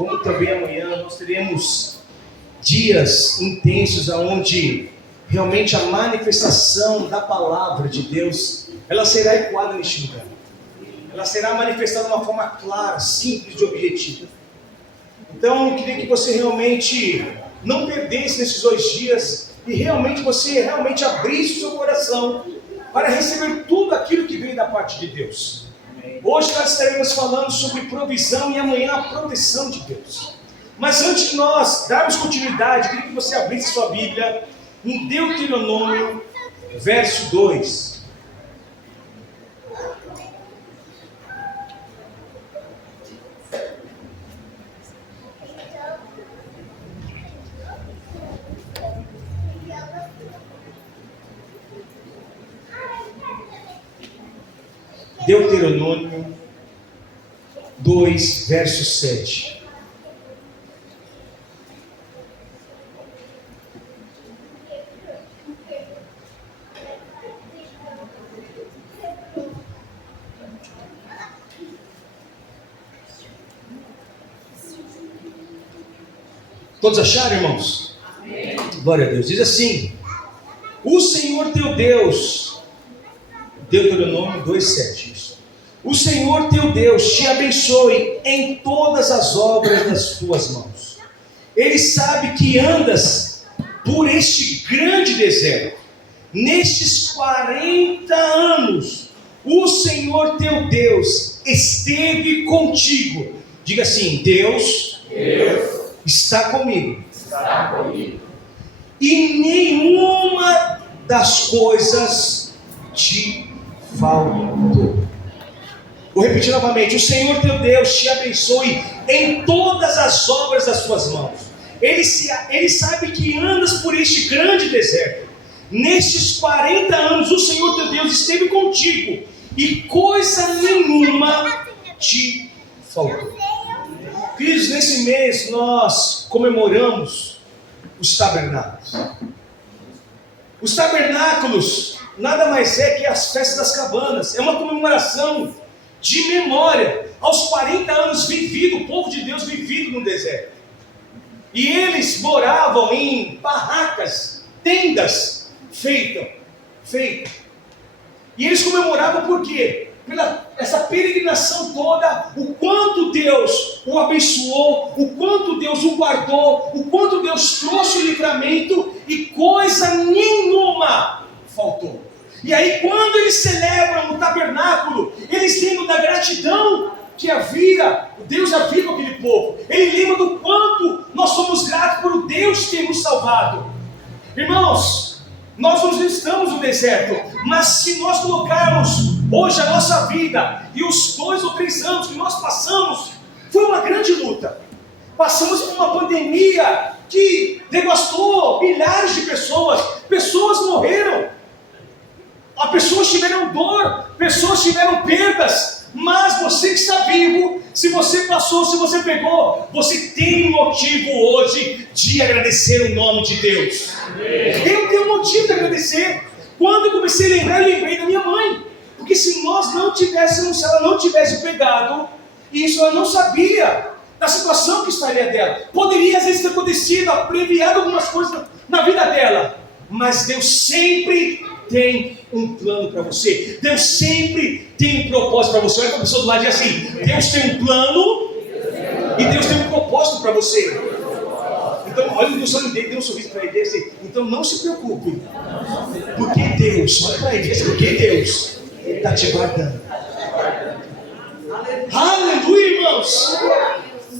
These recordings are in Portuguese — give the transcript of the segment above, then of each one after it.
como também amanhã, nós teremos dias intensos onde realmente a manifestação da palavra de Deus, ela será ecoada neste lugar. Ela será manifestada de uma forma clara, simples e objetiva. Então eu queria que você realmente não perdesse nesses 2 dias e realmente você abrisse o seu coração para receber tudo aquilo que vem da parte de Deus. Hoje nós estaremos falando sobre provisão e amanhã a proteção de Deus. Mas antes de nós darmos continuidade, eu queria que você abrisse sua Bíblia em Deuteronômio, verso 2. Deuteronômio 2, verso 7. Todos acharam, irmãos? Amém. Glória a Deus. Diz assim: o Senhor teu Deus, Deuteronômio 2,7. O Senhor teu Deus te abençoe em todas as obras das tuas mãos. Ele sabe que andas por este grande deserto. Nestes 40 anos, o Senhor teu Deus esteve contigo. Diga assim: Deus está comigo. E nenhuma das coisas te faltou. Vou repetir novamente: o Senhor teu Deus te abençoe em todas as obras das suas mãos. Ele sabe que andas por este grande deserto. Nestes 40 anos o Senhor teu Deus esteve contigo e coisa nenhuma te faltou. Queridos, nesse mês nós comemoramos os tabernáculos. Os tabernáculos nada mais é que as festas das cabanas. É uma comemoração de memória aos 40 anos vivido, o povo de Deus vivido no deserto. E eles moravam em barracas, tendas feitas. E eles comemoravam por quê? Essa peregrinação toda, o quanto Deus o abençoou, o quanto Deus o guardou, o quanto Deus trouxe o livramento e coisa nenhuma faltou. E aí quando eles celebram o tabernáculo, eles lembram da gratidão que Deus havia com aquele povo. Ele lembra do quanto nós somos gratos por Deus ter nos salvado. Irmãos, nós não estamos no deserto, mas se nós colocarmos hoje a nossa vida e os 2 ou 3 anos que nós passamos, foi uma grande luta. Passamos por uma pandemia que devastou milhares de pessoas morreram, as pessoas tiveram dor, pessoas tiveram perdas. Mas você que está vivo, se você passou, se você pegou, você tem um motivo hoje de agradecer o nome de Deus. Amém. Eu tenho um motivo de agradecer. Quando eu comecei a lembrar, eu lembrei da minha mãe. Porque se ela não tivesse pegado, isso ela não sabia da situação que estaria dela. Poderia às vezes ter acontecido, abreviado algumas coisas na vida dela. Mas Deus sempre tem um plano para você. Deus sempre tem um propósito para você. Olha para a pessoa do lado e diz assim: Deus tem um plano e Deus tem um propósito para você. Então, olha no olho dele, dê um sorriso para ele assim: então não se preocupe, porque Deus, olha para ele, porque Deus está te guardando. Aleluia, irmãos.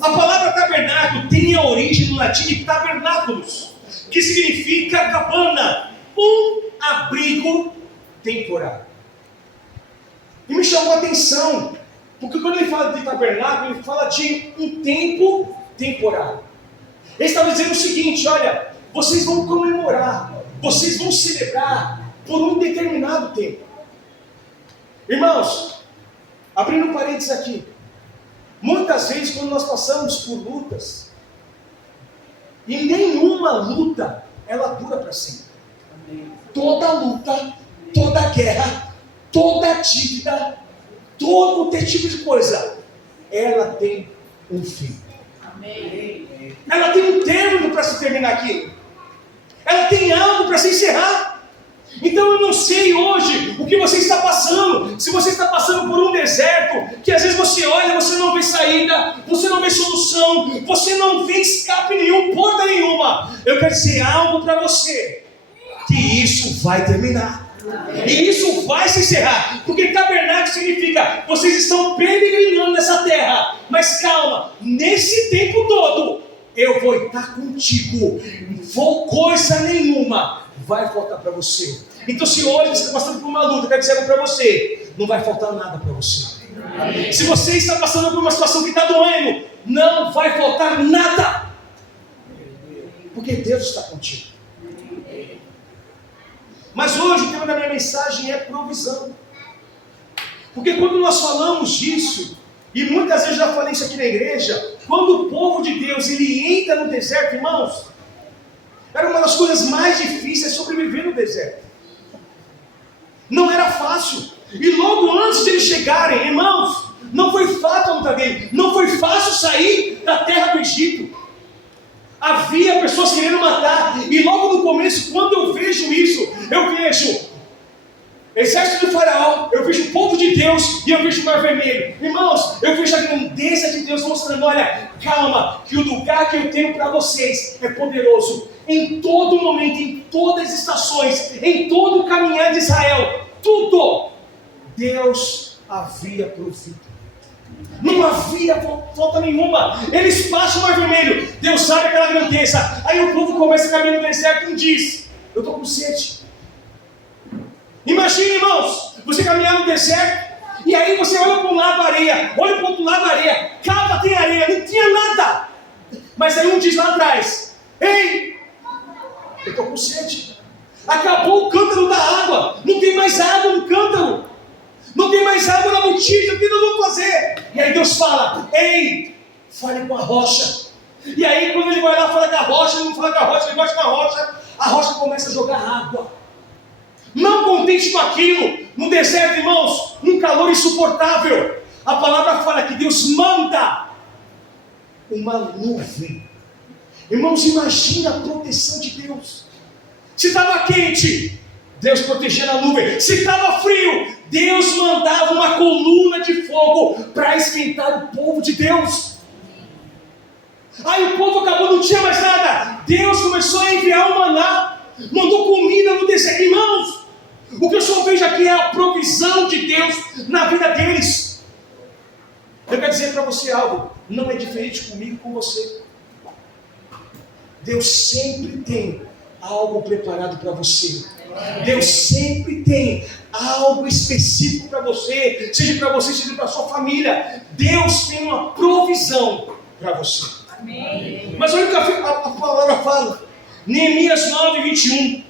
A palavra tabernáculo tem a origem no latim de tabernáculos, que significa cabana, um abrigo temporário. E me chamou a atenção, porque quando ele fala de tabernáculo, ele fala de um tempo temporário. Ele estava dizendo o seguinte: olha, vocês vão comemorar, vocês vão celebrar por um determinado tempo. Irmãos, abrindo um parênteses aqui, muitas vezes quando nós passamos por lutas, e nenhuma luta ela dura para sempre. Toda luta, toda guerra, toda dívida, todo tipo de coisa, ela tem um fim. Ela tem um término para se terminar aquilo. Ela tem algo para se encerrar. Então eu não sei hoje o que você está passando. Se você está passando por um deserto, que às vezes você olha, você não vê saída, você não vê solução, você não vê escape nenhum, porta nenhuma. Eu quero dizer algo para você, que isso vai terminar. E isso vai se encerrar. Porque tabernáculo significa, vocês estão peregrinando nessa terra. Mas calma, nesse tempo todo, eu vou estar contigo. Coisa nenhuma vai faltar para você. Então se hoje você está passando por uma luta, eu quero dizer algo para você, não vai faltar nada para você. Se você está passando por uma situação que está doendo, não vai faltar nada. Porque Deus está contigo. Mas hoje o tema da minha mensagem é provisão. Porque quando nós falamos disso, e muitas vezes já falei isso aqui na igreja, quando o povo de Deus ele entra no deserto, irmãos, era uma das coisas mais difíceis sobreviver no deserto. Não era fácil. E logo antes de eles chegarem, irmãos, não foi fácil a luta dele. Não foi fácil sair da terra do Egito. Havia pessoas querendo matar. E logo no começo, quando eu vejo isso, eu vejo exército do faraó, eu vejo o povo de Deus e eu vejo o mar vermelho. Irmãos, eu vejo a grandeza de Deus mostrando, olha, calma, que o lugar que eu tenho para vocês é poderoso. Em todo momento, em todas as estações, em todo o caminhar de Israel, tudo Deus havia provido. Não havia falta nenhuma. Eles passam o mar vermelho, Deus sabe aquela grandeza. Aí o povo começa a caminhar no deserto e diz, eu estou com sede. Imagine, irmãos, você caminhar no deserto, e aí você olha para um lado areia, olha para o outro lado areia, cava tem areia, não tinha nada. Mas aí um diz lá atrás, ei, eu estou com sede. Acabou o cântaro da água, não tem mais água no cântaro, não tem mais água na botija, o que nós vamos fazer? E aí Deus fala, ei, fale com a rocha. E aí quando ele vai lá fala com a rocha, ele não fala com a rocha, ele bate com a rocha começa a jogar água. Não contente com aquilo, no deserto, irmãos, um calor insuportável. A palavra fala que Deus manda uma nuvem. Irmãos, imagina a proteção de Deus. Se estava quente, Deus protegia a nuvem. Se estava frio, Deus mandava uma coluna de fogo para esquentar o povo de Deus. Aí o povo acabou, não tinha mais nada. Deus começou a enviar o maná, mandou comida no deserto. Irmãos, o que eu só vejo aqui é a provisão de Deus na vida deles. Eu quero dizer para você algo, não é diferente comigo e com você. Deus sempre tem algo preparado para você. Deus sempre tem algo específico para você, seja para você, seja para a sua família. Deus tem uma provisão para você. Amém. Mas olha o que a palavra fala, Neemias 9, 21.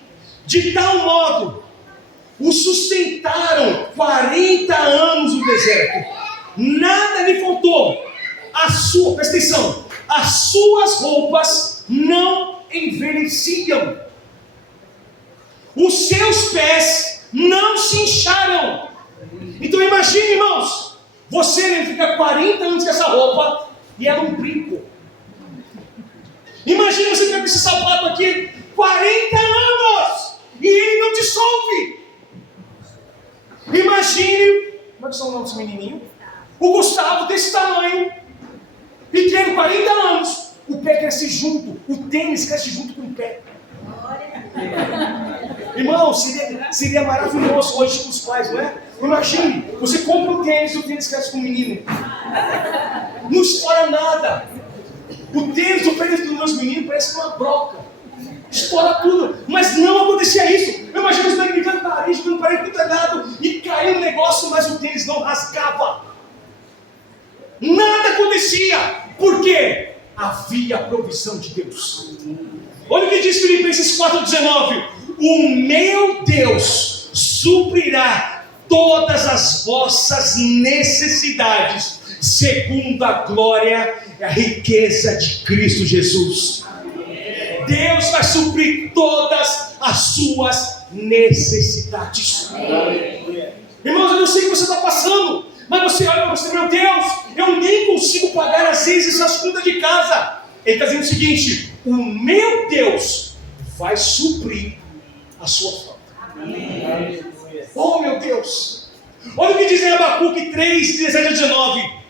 De tal modo, o sustentaram 40 anos no deserto. Nada lhe faltou. Presta atenção, as suas roupas não envelheciam. Os seus pés não se incharam. Então imagine, irmãos, você fica 40 anos com essa roupa e ela um brinco. Imagine você ficar com esse sapato aqui 40 anos e ele não dissolve. Imagine, como é que são o nome desse menininho? O Gustavo desse tamanho, pequeno, 40 anos, o pé cresce junto, o tênis cresce junto com o pé. Irmão, seria maravilhoso hoje com os pais, não é? Imagine, você compra um tênis e o tênis cresce com o menino. Não estoura nada. O tênis do pé dos meus meninos parece uma broca. Estoura tudo. Mas não acontecia isso. Eu imagino os moleques brincando na areia, jogando parede do telhado e caiu um negócio, mas o tênis não rasgava. Nada acontecia. Por quê? Havia a provisão de Deus. Olha o que diz Filipenses 4,19. O meu Deus suprirá todas as vossas necessidades, segundo a glória e a riqueza de Cristo Jesus. Deus vai suprir todas as suas necessidades. Irmãos, eu não sei o que você está passando, Mas você olha para você, meu Deus, eu nem consigo pagar às vezes as contas de casa. Ele está dizendo o seguinte: o meu Deus vai suprir a sua falta. Amém. Oh meu Deus! Olha o que diz em Abacuque 3, 17 a 19.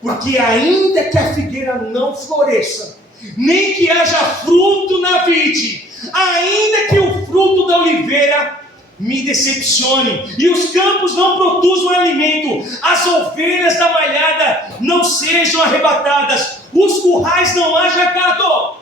Porque ainda que a figueira não floresça, nem que haja fruto na vide, ainda que o fruto da oliveira me decepcione, e os campos não produzam alimento, as ovelhas da malhada não sejam arrebatadas, os currais não haja gado,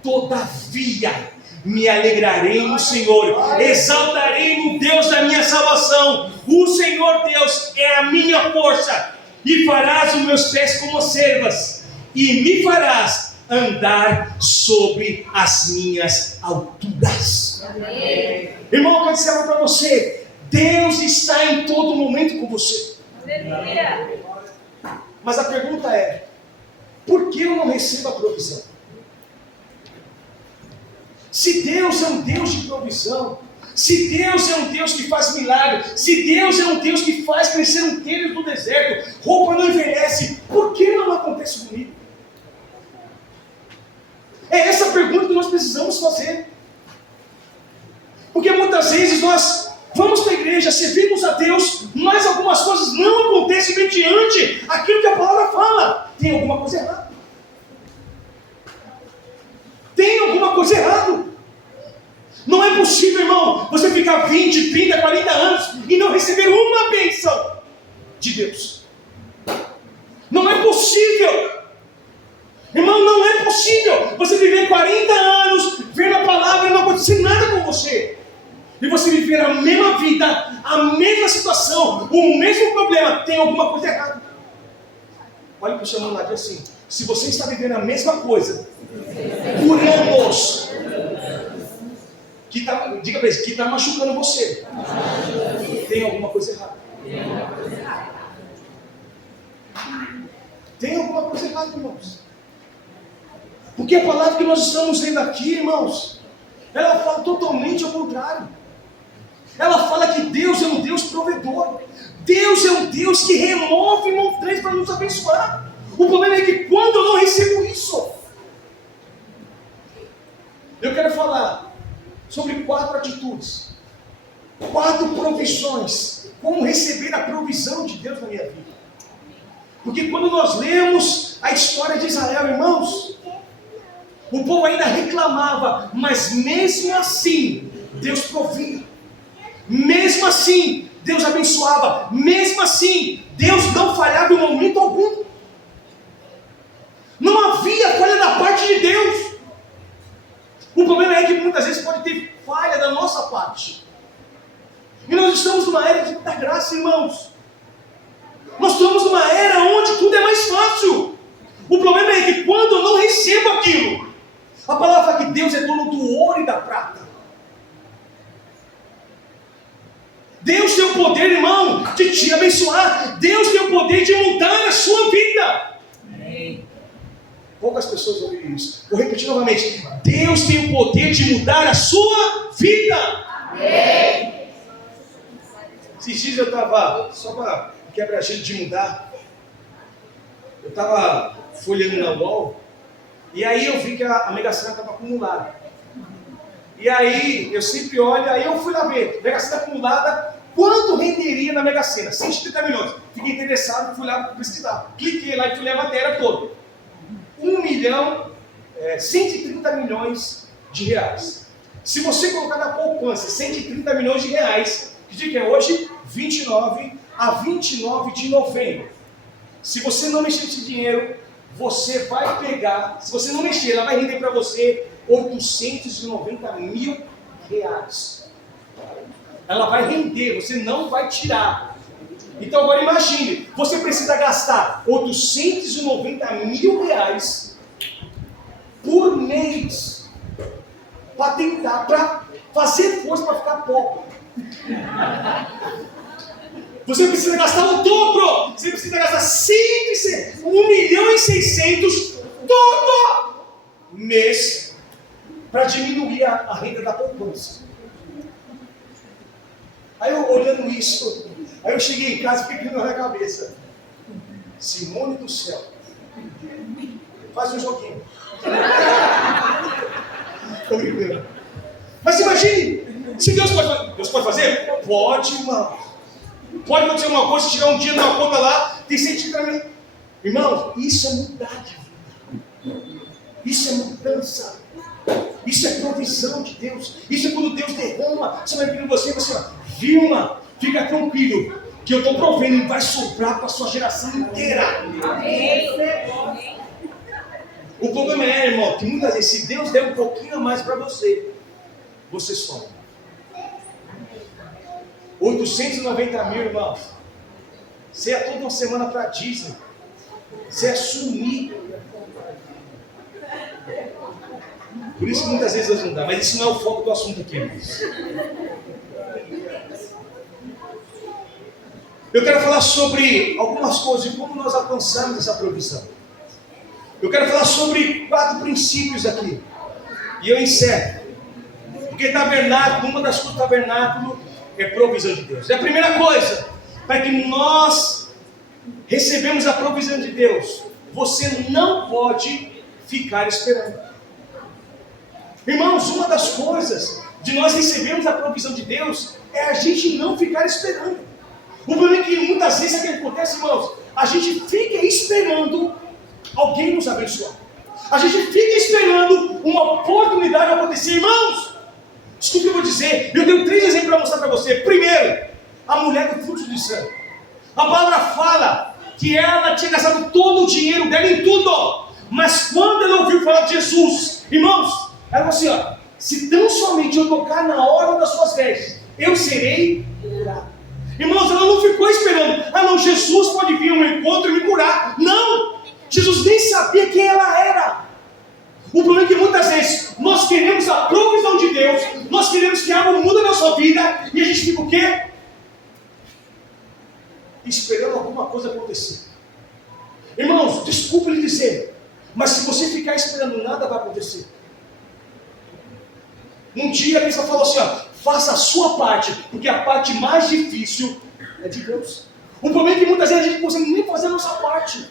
todavia me alegrarei no Senhor, exaltarei no Deus da minha salvação. O Senhor Deus é a minha força, e farás os meus pés como cervas, e me farás andar sobre as minhas alturas. Amém. Irmão, eu quero dizer algo para você: Deus está em todo momento com você. Amém. Mas a pergunta é: por que eu não recebo a provisão? Se Deus é um Deus de provisão, se Deus é um Deus que faz milagres, se Deus é um Deus que faz crescer um telho do deserto, roupa não envelhece, por que não acontece comigo? É essa pergunta que nós precisamos fazer. Porque muitas vezes nós vamos para a igreja, servimos a Deus, mas algumas coisas não acontecem mediante aquilo que a palavra fala. Tem alguma coisa errada. Tem alguma coisa errada. Não é possível, irmão, você ficar 20, 30, 40 anos e não receber uma bênção de Deus. Não é possível. Irmão, não é possível você viver 40 anos, vendo a palavra e não acontecer nada com você. E você viver a mesma vida, a mesma situação, o mesmo problema. Tem alguma coisa errada. Olha para o seu irmão lá e diz assim: se você está vivendo a mesma coisa por anos, diga para eles, que está machucando você, tem alguma coisa errada. Tem alguma coisa errada, irmãos. Porque a palavra que nós estamos lendo aqui, irmãos, ela fala totalmente ao contrário. Ela fala que Deus é um Deus provedor. Deus é um Deus que remove montanhas para nos abençoar. O problema é que quando eu não recebo isso, eu quero falar sobre 4 atitudes, 4 provisões, como receber a provisão de Deus na minha vida. Porque quando nós lemos a história de Israel, irmãos, o povo ainda reclamava, mas mesmo assim, Deus provia. Mesmo assim, Deus abençoava. Mesmo assim, Deus não falhava em momento algum. Não havia falha da parte de Deus. O problema é que muitas vezes pode ter falha da nossa parte. E nós estamos numa era da graça, irmãos. Nós estamos numa era onde tudo é mais fácil. O problema é que quando eu não recebo aquilo, a palavra fala que Deus é dono do ouro e da prata. Deus tem o poder, irmão, de te abençoar. Deus tem o poder de mudar a sua vida. Amém. Poucas pessoas ouviram isso. Vou repetir novamente. Deus tem o poder de mudar a sua vida. Amém. Esses dias eu estava, só para quebrar jeito de mudar, eu estava folheando na UOL, e aí eu vi que a Mega Sena estava acumulada. E aí eu sempre olho, aí eu fui lá ver, Mega Sena acumulada, quanto renderia na Mega Sena? 130 milhões. Fiquei interessado, fui lá pesquisar. Cliquei lá e fui ler a matéria toda. 130 milhões de reais. Se você colocar na poupança 130 milhões de reais, que dia que é hoje? 29 a 29 de novembro. Se você não mexer nesse dinheiro, você vai pegar, se você não mexer, ela vai render para você 890 mil reais. Ela vai render, você não vai tirar. Então agora imagine, você precisa gastar 890 mil reais por mês para tentar, para fazer força para ficar pobre. Você precisa gastar o dobro. Você precisa gastar 1.600.000 todo mês para diminuir a renda da poupança. Aí eu olhando isso, Aí eu cheguei em casa e fiquei na cabeça. Simone do céu. Faz um joguinho. Tô brincando. Mas imagine, se Deus pode fazer? Pode, irmão. Pode acontecer uma coisa, chegar um dia numa conta lá, tem sentido para mim. Irmão, isso é mudar de vida. Isso é mudança. Isso é provisão de Deus. Isso é quando Deus derrama. Você vai vir em você e você fala, Vilma, fica tranquilo, que eu estou provendo e vai sobrar para a sua geração inteira. Amém. O problema é, irmão, que muitas vezes, se Deus der um pouquinho a mais para você, você some. 890 mil, irmãos. Você é toda uma semana para Disney. Você é sumir. Por isso que muitas vezes Deus não dá. Mas isso não é o foco do assunto aqui, irmãos. Eu quero falar sobre algumas coisas e como nós alcançamos essa provisão. Eu quero falar sobre 4 princípios aqui. E eu encerro. Porque tabernáculo, uma das coisas do tabernáculo é provisão de Deus. É a primeira coisa, para que nós recebemos a provisão de Deus, você não pode ficar esperando. Irmãos, uma das coisas de nós recebermos a provisão de Deus é a gente não ficar esperando. O problema é que muitas vezes o que acontece, irmãos, a gente fica esperando alguém nos abençoar. A gente fica esperando uma oportunidade acontecer. Irmãos, escuta o que eu vou dizer. Eu tenho 3 exemplos para mostrar para você. Primeiro, a mulher do fluxo de sangue. A palavra fala que ela tinha gastado todo o dinheiro dela em tudo. Mas quando ela ouviu falar de Jesus, irmãos, ela falou assim, ó, se tão somente eu tocar na hora das suas vestes, eu serei curado. Irmãos, ela não ficou esperando, não, Jesus pode vir ao meu encontro e me curar. Não, Jesus nem sabia quem ela era. O problema é que muitas vezes nós queremos a provisão de Deus, nós queremos que algo mude na sua vida, e a gente fica o quê? Esperando alguma coisa acontecer. Irmãos, desculpe lhe dizer, mas se você ficar esperando, nada vai acontecer. Um dia a Bíblia falou assim, ó, faça a sua parte, porque a parte mais difícil é de Deus. O problema é que muitas vezes a gente não consegue nem fazer a nossa parte.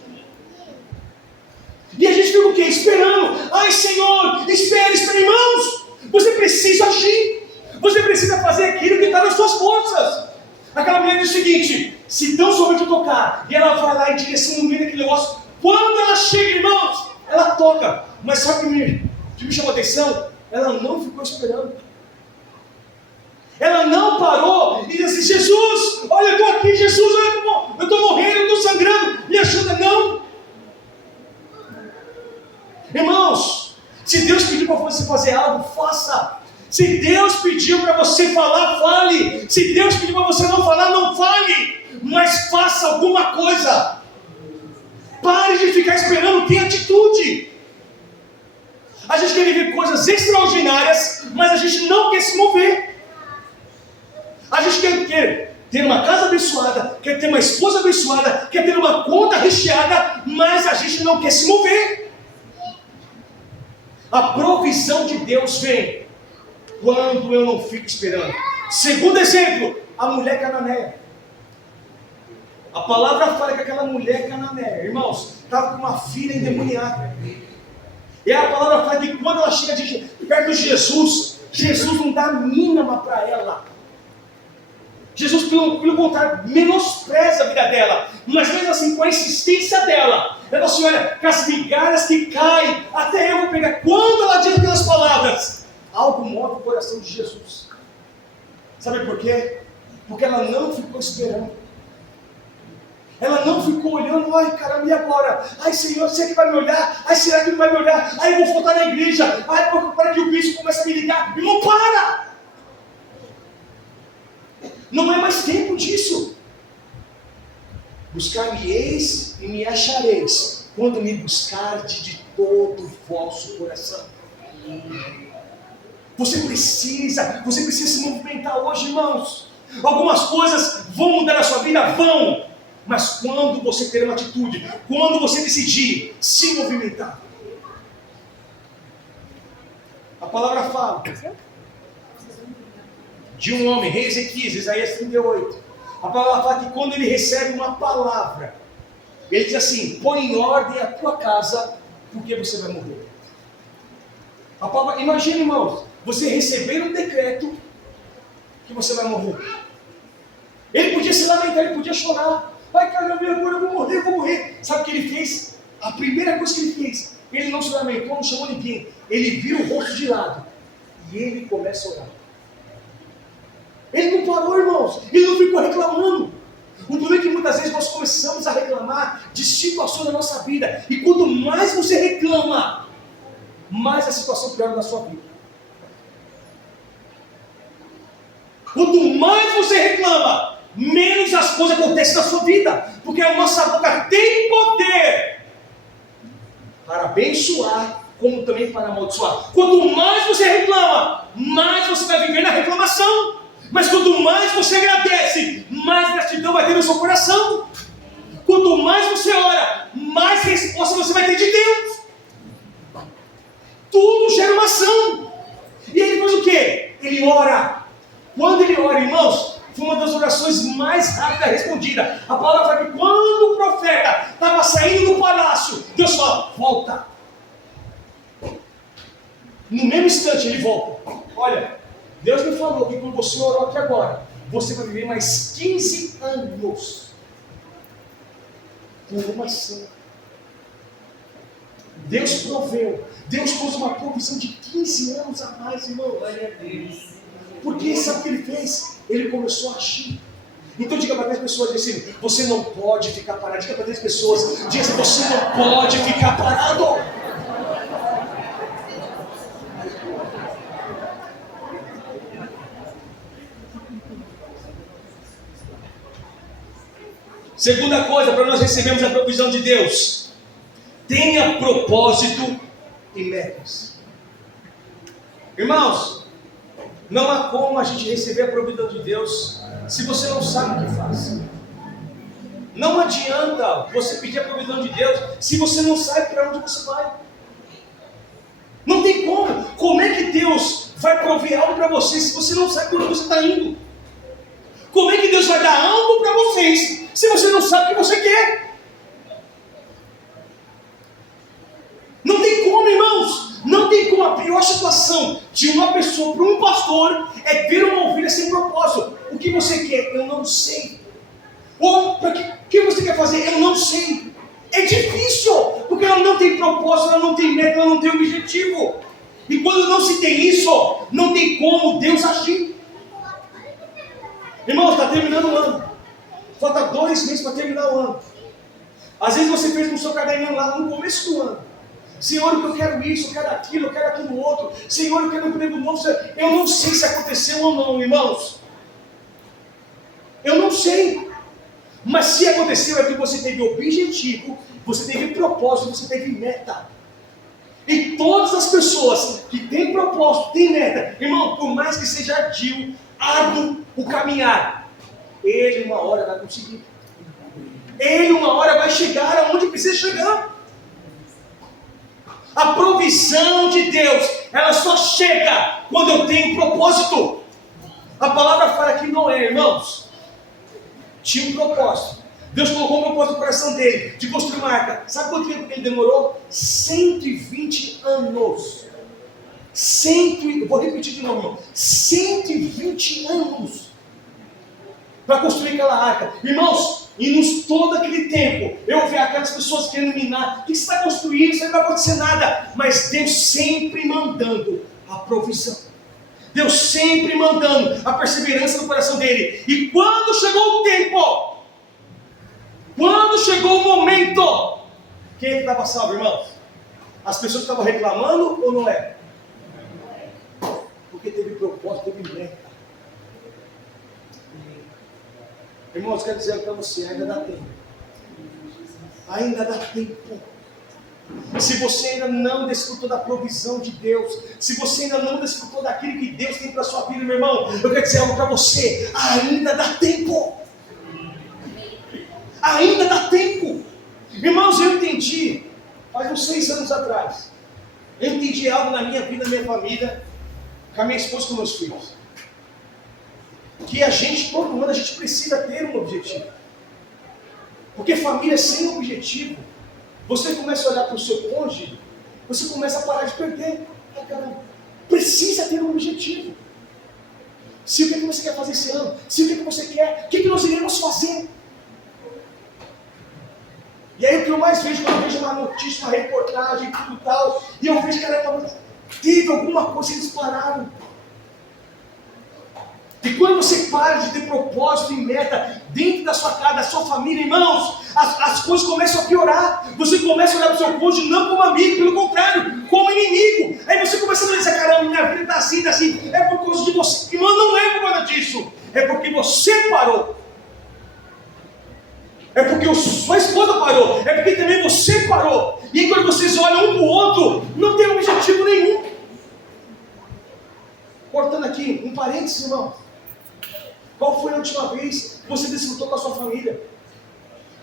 E a gente fica o quê? Esperando. Ai, Senhor, espere, irmãos. Você precisa agir. Você precisa fazer aquilo que está nas suas forças. Aquela mulher diz o seguinte, se tão somente eu tocar, e ela vai lá em direção no meio daquele negócio, quando ela chega, irmãos, ela toca. Mas sabe o que me chamou a atenção? Ela não ficou esperando. Ela não parou e disse assim, Jesus, olha, eu estou aqui, Jesus, eu estou morrendo, eu estou sangrando, me ajuda. Não. Irmãos, se Deus pediu para você fazer algo, faça. Se Deus pediu para você falar, fale. Se Deus pediu para você não falar, não fale. Mas faça alguma coisa. Pare de ficar esperando, tenha atitude. A gente quer viver coisas extraordinárias, mas a gente não quer se mover. A gente quer ter uma casa abençoada, quer ter uma esposa abençoada, quer ter uma conta recheada, mas a gente não quer se mover. A provisão de Deus vem quando eu não fico esperando. Segundo exemplo, a mulher cananeia. A palavra fala que aquela mulher cananeia, irmãos, estava com uma filha endemoniada. E a palavra fala que quando ela chega perto de Jesus, Jesus não dá mínima para ela. Jesus, pelo contrário, menospreza a vida dela. Mas mesmo assim, com a insistência dela, ela fala assim, olha, com as migalhas que caem, até eu vou pegar. Quando ela diz aquelas palavras, algo move o coração de Jesus. Sabe por quê? Porque ela não ficou esperando. Ela não ficou olhando, ai caramba, e agora? Ai Senhor, será que vai me olhar? Ai, será que não vai me olhar? Ai, eu vou voltar na igreja. Ai, para que o bispo comece a me ligar. Irmão, para! Não é mais tempo disso. Buscar-me-eis e me achareis, quando me buscardes de todo o vosso coração. Você precisa se movimentar hoje, irmãos. Algumas coisas vão mudar a sua vida, vão. Mas quando você ter uma atitude, quando você decidir se movimentar. A palavra fala de um homem, rei Ezequias, Isaías 38. A A palavra fala que quando ele recebe uma palavra, ele diz assim: põe em ordem a tua casa, porque você vai morrer. A palavra, imagina, irmãos, você receber um decreto que você vai morrer. Ele podia se lamentar, ele podia chorar. Ai, caramba, agora eu vou morrer, eu vou morrer. Sabe o que ele fez? A primeira coisa que ele fez, ele não se lamentou, não chamou ninguém. Ele vira o rosto de lado e ele começa a orar. Ele não parou, irmãos. Ele não ficou reclamando. O problema é que muitas vezes nós começamos a reclamar de situações da nossa vida. E quanto mais você reclama, mais a situação piora na sua vida. Quanto mais você reclama, menos as coisas acontecem na sua vida. Porque a nossa boca tem poder para abençoar, como também para amaldiçoar. Quanto mais você reclama, mais você vai viver na reclamação. Mas quanto mais você agradece, mais gratidão vai ter no seu coração. Quanto mais você ora, mais resposta você vai ter de Deus. Tudo gera uma ação. E ele faz o quê? Ele ora. Quando ele ora, irmãos, foi uma das orações mais rápidas respondidas. A palavra fala que quando o profeta estava saindo do palácio, Deus fala: volta. No mesmo instante ele volta. Olha, Deus me falou que quando você orou aqui agora, você vai viver mais 15 anos por uma ação. Deus proveu. Deus pôs uma provisão de 15 anos a mais, irmão. Glória a Deus. Porque sabe o que ele fez? Ele começou a agir. Então diga para 10 pessoas assim: você não pode ficar parado. Diga para 10 pessoas, diga assim: você não pode ficar parado. Segunda coisa, para nós recebermos a provisão de Deus: tenha propósito e metas. Irmãos, não há como a gente receber a provisão de Deus se você não sabe o que faz. Não adianta você pedir a provisão de Deus se você não sabe para onde você vai. Não tem como. Como é que Deus vai prover algo para você se você não sabe para onde você está indo? Como é que Deus vai dar algo para vocês se você não sabe o que você quer? Não tem como, irmãos. Não tem como. A pior situação de uma pessoa para um pastor é ver uma ovelha sem propósito. O que você quer? Eu não sei. Ou o que você quer fazer? Eu não sei. É difícil, porque ela não tem propósito, ela não tem meta, ela não tem objetivo. E quando não se tem isso, não tem como Deus agir. Irmãos, está terminando o ano. Falta 2 meses para terminar o ano. Às vezes você fez no seu caderninho lá no começo do ano: Senhor, eu quero isso, eu quero aquilo outro. Senhor, eu quero um emprego novo. Eu não sei se aconteceu ou não, irmãos. Eu não sei. Mas se aconteceu, é que você teve objetivo, você teve propósito, você teve meta. E todas as pessoas que têm propósito, têm meta, irmão, por mais que seja árduo o caminhar, ele uma hora vai conseguir. Ele uma hora vai chegar aonde precisa chegar. A provisão de Deus, ela só chega quando eu tenho propósito. A palavra fala que Noé, irmãos, tinha um propósito. Deus colocou um propósito no coração dele, de construir uma arca. Sabe quanto tempo ele demorou? 120 anos. Vou repetir de novo, irmão. 120 anos para construir aquela arca. Irmãos, e todo aquele tempo, eu vi aquelas pessoas querendo minar. O que você está construindo? Isso não vai acontecer nada. Mas Deus sempre mandando a provisão. Deus sempre mandando a perseverança no coração dele. E quando chegou o tempo, quando chegou o momento, quem é que estava salvo, irmãos? As pessoas que estavam reclamando ou não é? Porque teve propósito, teve meta. Irmãos, quero dizer para você, ainda dá tempo. Ainda dá tempo. Se você ainda não desfrutou da provisão de Deus, se você ainda não desfrutou daquilo que Deus tem para a sua vida, meu irmão, eu quero dizer algo para você, ainda dá tempo. Ainda dá tempo. Irmãos, eu entendi, faz uns 6 anos atrás, eu entendi algo na minha vida, na minha família, com a minha esposa e com meus filhos. que a gente, todo ano, a gente precisa ter um objetivo. Porque família sem objetivo, você começa a olhar para o seu cônjuge, você começa a parar de perder. Caramba, precisa ter um objetivo. Se o que você quer fazer esse ano, se o que você quer, o que nós iremos fazer? E aí o que eu mais vejo, quando eu vejo uma notícia, uma reportagem, tudo tal, e eu vejo que teve alguma coisa que eles pararam. E quando você para de ter propósito e meta dentro da sua casa, da sua família, irmãos, as coisas começam a piorar. Você começa a olhar para o seu cônjuge não como amigo, pelo contrário, como inimigo. Aí você começa a dizer, caramba, minha vida está assim, é por causa de você. Irmão, não é por causa disso. É porque você parou. É porque sua esposa parou. É porque também você parou. E aí quando vocês olham um para o outro, não tem objetivo nenhum. Cortando aqui, um parênteses, irmão. Qual foi a última vez que você desfrutou com a sua família?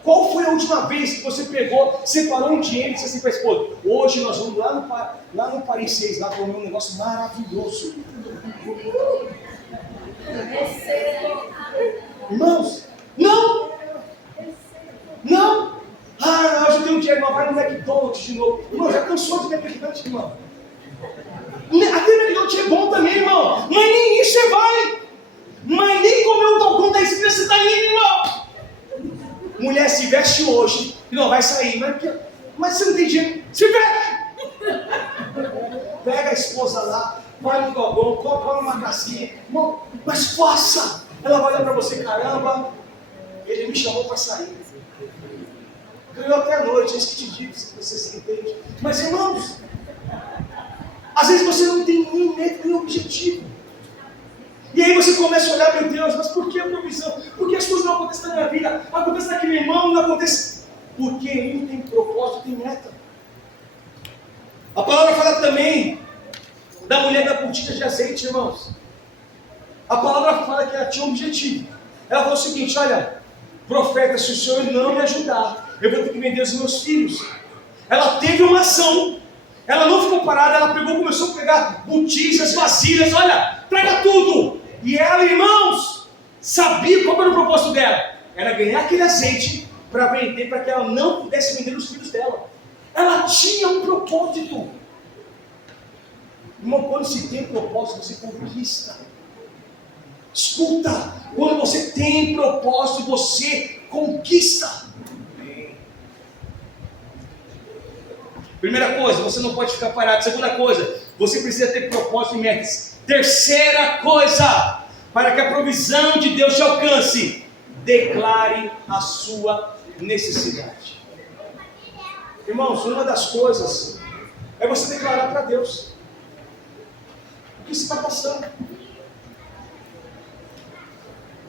Qual foi a última vez que você pegou, separou um dinheiro e disse assim para a esposa, hoje nós vamos lá no Paris 6, lá comer um negócio maravilhoso. Irmãos, não! Não! Ah, hoje eu tenho dinheiro, mas vai no McDonald's de novo. Irmão, já cansou de McDonald's, irmão? Aquele McDonald's é bom também, irmão. Mas nem isso você vai. Mas nem comer um dogão da esquina você está indo, irmão. Mulher se veste hoje e não vai sair. Mas você não tem dinheiro. Se veste. Pega a esposa lá, vai no dogão, compra uma casquinha. Irmão, mas faça. Ela vai olhar para você, caramba, ele me chamou para sair. Ganhou até a noite, é isso que te digo, se você se entende. Mas irmãos, às vezes você não tem nem meta, nem objetivo. E aí você começa a olhar, meu Deus, mas por que a provisão? Por que as coisas não acontecem na minha vida? Acontece naquele irmão, não acontece. Porque ele não tem propósito, tem meta. A palavra fala também da mulher da botija de azeite, irmãos. A palavra fala que ela tinha um objetivo. Ela falou o seguinte, olha, profeta, se o Senhor não me ajudar, eu vou ter que vender os meus filhos. Ela teve uma ação. Ela não ficou parada, ela pegou e começou a pegar botijas, vasilhas, olha, traga tudo. E ela, irmãos, sabia qual era o propósito dela. Era ganhar aquele azeite para vender, para que ela não pudesse vender os filhos dela. Ela tinha um propósito. Irmão, quando se tem propósito, você conquista. Escuta, quando você tem propósito, você conquista. Primeira coisa, você não pode ficar parado. Segunda coisa, você precisa ter propósito e metas. Terceira coisa, para que a provisão de Deus te alcance, declare a sua necessidade. Irmãos, uma das coisas é você declarar para Deus o que você está passando.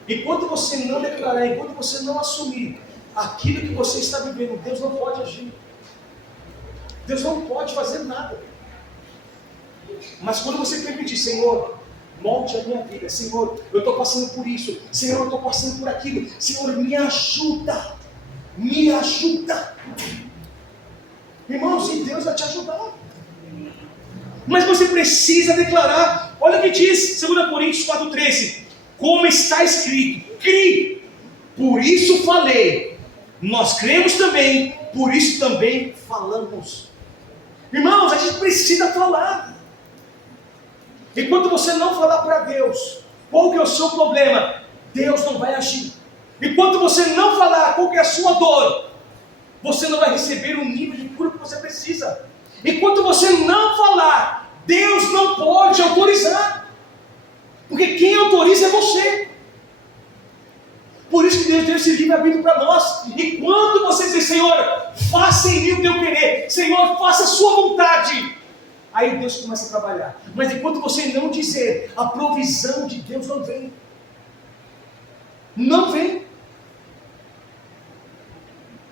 Enquanto você não declarar, enquanto você não assumir aquilo que você está vivendo, Deus não pode agir. Deus não pode fazer nada. Mas quando você permitir, Senhor, molde a minha vida. Senhor, eu estou passando por isso. Senhor, eu estou passando por aquilo. Senhor, me ajuda. Me ajuda. Irmãos, e Deus vai te ajudar. Mas você precisa declarar. Olha o que diz 2 Coríntios 4,13. Como está escrito, crie. Por isso falei. Nós cremos também. Por isso também falamos. Irmãos, a gente precisa falar. Enquanto você não falar para Deus qual que é o seu problema, Deus não vai agir. Enquanto você não falar qual que é a sua dor, você não vai receber o nível de cura que você precisa. Enquanto você não falar, Deus não pode autorizar. Porque quem autoriza é você. Por isso que Deus deu esse livre-arbítrio para nós. E quando você dizer, Senhor, faça em mim o teu querer, Senhor, faça a sua vontade, aí Deus começa a trabalhar. Mas enquanto você não dizer, a provisão de Deus não vem. Não vem.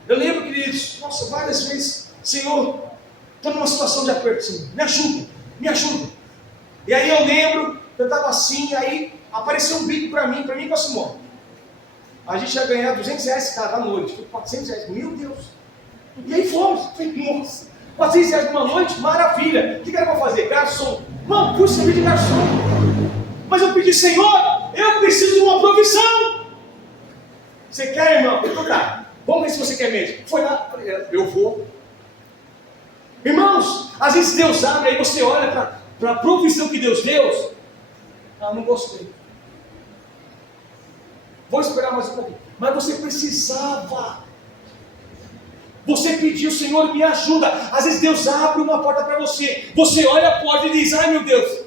Eu lembro, queridos, nossa, várias vezes, Senhor, estou numa situação de aperto, Senhor, me ajuda, me ajuda. E aí eu lembro, eu estava assim, aí apareceu um bico para mim e para a Simone. A gente ia ganhar R$200 cada noite, foi R$400, meu Deus. E aí fomos, falei, nossa, R$400 numa noite, maravilha. O que era para fazer? Garçom. Mano, fui servir de garçom. Mas eu pedi, Senhor, eu preciso de uma provisão. Você quer, irmão? Então tá, vamos ver se você quer mesmo. Foi lá, eu vou. Irmãos, às vezes Deus abre, aí você olha para a provisão que Deus deu. Ah, não gostei. Vou esperar mais um pouquinho. Mas você precisava. Você pediu, Senhor, me ajuda. Às vezes Deus abre uma porta para você. Você olha a porta e diz, ai meu Deus.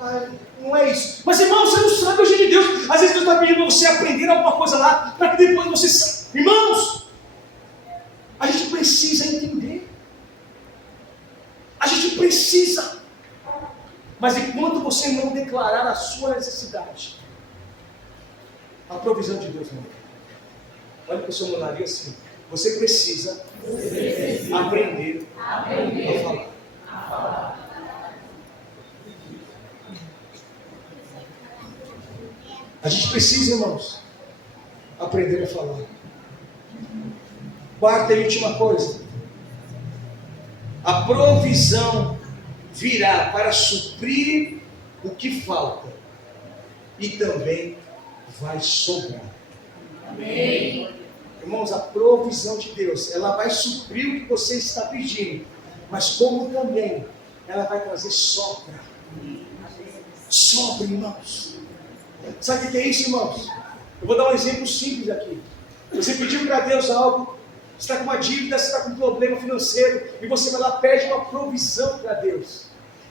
Ai, não é isso. Mas irmão, você não sabe o jeito de Deus. Às vezes Deus está pedindo para você aprender alguma coisa lá, para que depois você saiba. Irmãos, a gente precisa entender. A gente precisa. Mas enquanto você não declarar a sua necessidade, a provisão de Deus não vem. Olha para o seu nariz assim. Você precisa aprender a falar. A gente precisa, irmãos, aprender a falar. Quarta e última coisa. A provisão virá para suprir o que falta e também vai sobrar. Amém. Irmãos, a provisão de Deus, ela vai suprir o que você está pedindo, mas como também ela vai trazer sobra. Sobra, irmãos. Sabe o que é isso, irmãos? Eu vou dar um exemplo simples aqui. Você pediu para Deus algo, você está com uma dívida, você está com um problema financeiro, e você vai lá e pede uma provisão para Deus.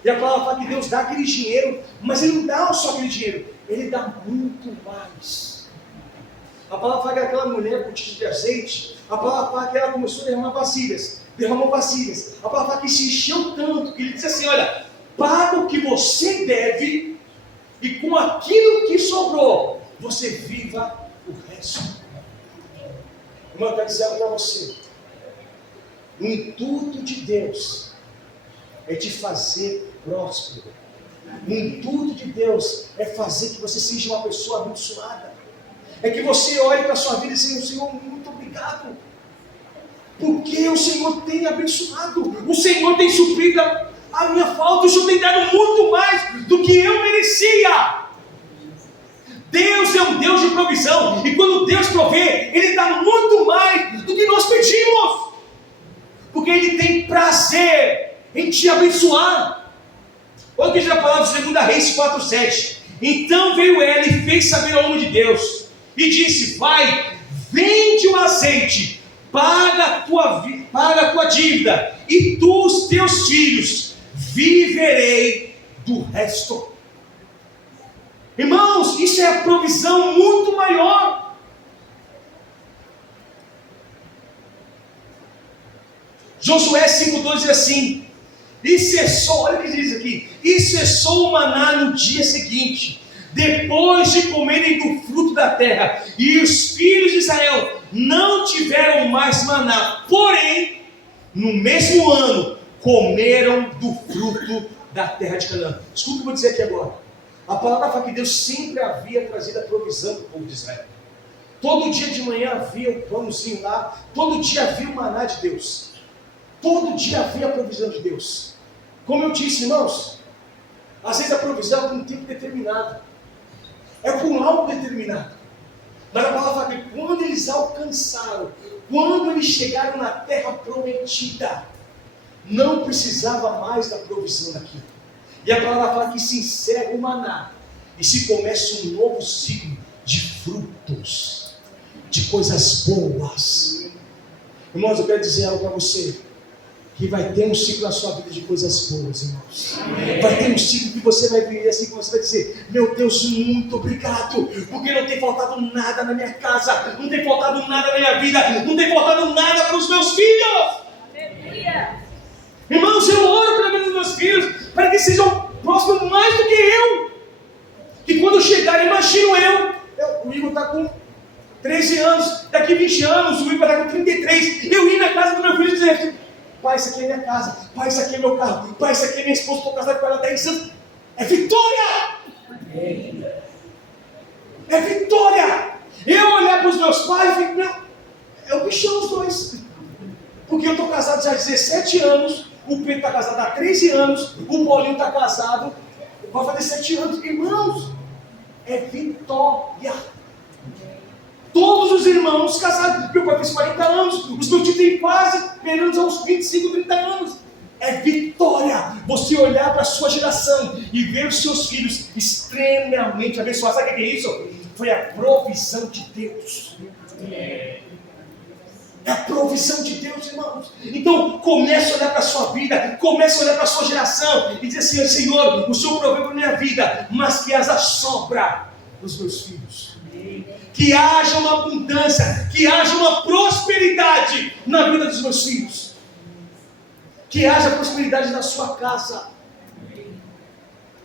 E a palavra fala que Deus dá aquele dinheiro, mas Ele não dá só aquele dinheiro, Ele dá muito mais. A palavra fala que aquela mulher com botija de azeite, a palavra fala que ela começou a derramar vasilhas, derramou vasilhas. A palavra fala que se encheu tanto, que Ele disse assim, olha, paga o que você deve, e com aquilo que sobrou, você viva o resto. Irmão, eu quero dizer algo para você. O intuito de Deus é te fazer próspero. O intuito de Deus é fazer que você seja uma pessoa abençoada. É que você olhe para a sua vida e diga, Senhor, muito obrigado. Porque o Senhor tem abençoado. O Senhor tem suprido a minha falta. O Senhor tem dado muito mais do que eu merecia. Deus é um Deus de provisão. E quando Deus provê, Ele dá muito mais do que nós pedimos. Porque Ele tem prazer em te abençoar. Olha o que diz a palavra de 2 Reis 4:7. Então veio ela e fez saber ao homem de Deus. E disse, vai, vende o azeite, paga a tua dívida, e tu, os teus filhos, viverei do resto. Irmãos, isso é a provisão muito maior. Josué 5:2 diz assim, e cessou, olha o que diz aqui, e cessou o maná no dia seguinte, depois de comerem do fruto da terra, e os filhos de Israel não tiveram mais maná, porém, no mesmo ano, comeram do fruto da terra de Canaã. Escuta o que eu vou dizer aqui agora. A palavra fala que Deus sempre havia trazido a provisão para o povo de Israel. Todo dia de manhã havia o pãozinho lá, todo dia havia o maná de Deus, todo dia havia a provisão de Deus. Como eu disse, irmãos, às vezes a provisão é por um tempo determinado, é por algo determinado. Mas a palavra fala que quando eles alcançaram, quando eles chegaram na terra prometida, não precisava mais da provisão daquilo. E a palavra fala que se encerra o maná e se começa um novo ciclo de frutos, de coisas boas. Irmãos, eu quero dizer algo para você, que vai ter um ciclo na sua vida de coisas boas, irmãos. Vai ter um ciclo que você vai viver assim, que você vai dizer, meu Deus, muito obrigado, porque não tem faltado nada na minha casa, não tem faltado nada na minha vida, não tem faltado nada para os meus filhos. Aleluia. Irmãos, eu oro pela vida dos meus filhos, para que sejam próximos mais do que eu. Que quando chegar, imagino o Igor está com 13 anos, daqui 20 anos, o Igor vai estar com 33, eu ir na casa do meu filho e dizer, pai, isso aqui é minha casa, pai, isso aqui é meu carro, pai, isso aqui é minha esposa, estou casado com ela há 10 anos. É vitória! É vitória! Eu olhar para os meus pais e fico, é o bichão os dois. Porque eu estou casado já há 17 anos, o Pedro está casado há 13 anos, o Paulinho está casado, vai fazer 7 anos. Irmãos, é vitória. Todos os irmãos casados, meu pai fez 40 anos, os meus tios têm quase, menos aos 25, 30 anos. É vitória você olhar para a sua geração e ver os seus filhos extremamente abençoados. Sabe o que é isso? Foi a provisão de Deus. É a provisão de Deus, irmãos. Então comece a olhar para a sua vida, comece a olhar para a sua geração e dizer assim: Senhor, o Senhor proveu para a minha vida, mas que haja sobra dos meus filhos. Que haja uma abundância, que haja uma prosperidade na vida dos meus filhos. Que haja prosperidade na sua casa.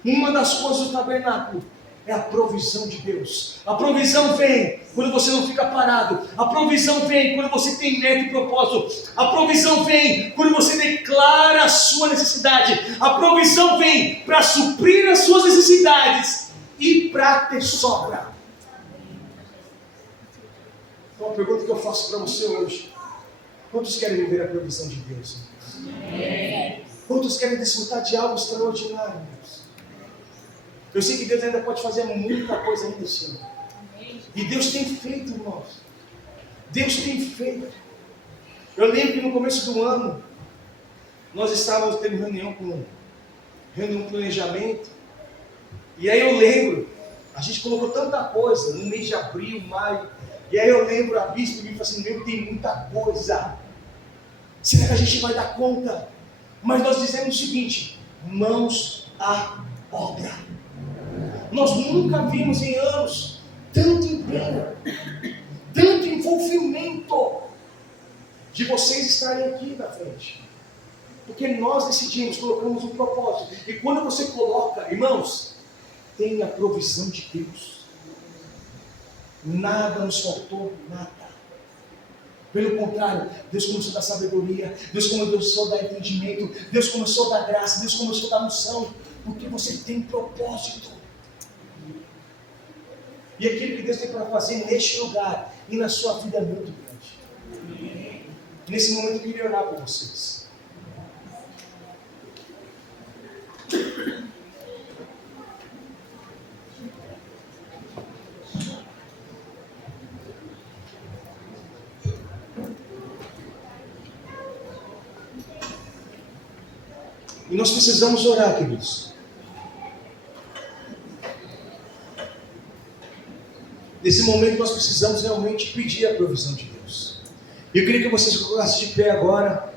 Uma das coisas do tabernáculo é a provisão de Deus. A provisão vem quando você não fica parado. A provisão vem quando você tem meta e propósito. A provisão vem quando você declara a sua necessidade. A provisão vem para suprir as suas necessidades e para ter sobra. Então a pergunta que eu faço para você hoje: quantos querem viver a provisão de Deus? Quantos querem desfrutar de algo extraordinário, Deus? Eu sei que Deus ainda pode fazer muita coisa ainda esse ano. E Deus tem feito, irmãos. Deus tem feito. Eu lembro que no começo do ano, nós estávamos tendo reunião de planejamento. E aí eu lembro, a gente colocou tanta coisa no mês de abril, maio. E aí eu lembro, a bispo me falou assim: meu, tem muita coisa. Será que a gente vai dar conta? Mas nós dizemos o seguinte: mãos à obra. Nós nunca vimos em anos tanto empenho, tanto envolvimento de vocês estarem aqui na frente. Porque nós decidimos, colocamos um propósito. E quando você coloca, irmãos, tem a provisão de Deus. Nada nos faltou, nada. Pelo contrário, Deus começou a dar sabedoria, Deus começou a dar entendimento, Deus começou a dar graça, Deus começou a dar unção, porque você tem propósito. E aquilo que Deus tem para fazer neste lugar e na sua vida é muito grande. Nesse momento eu queria orar por vocês. E nós precisamos orar, queridos. Nesse momento nós precisamos realmente pedir a provisão de Deus. Eu queria que vocês colocassem de pé agora.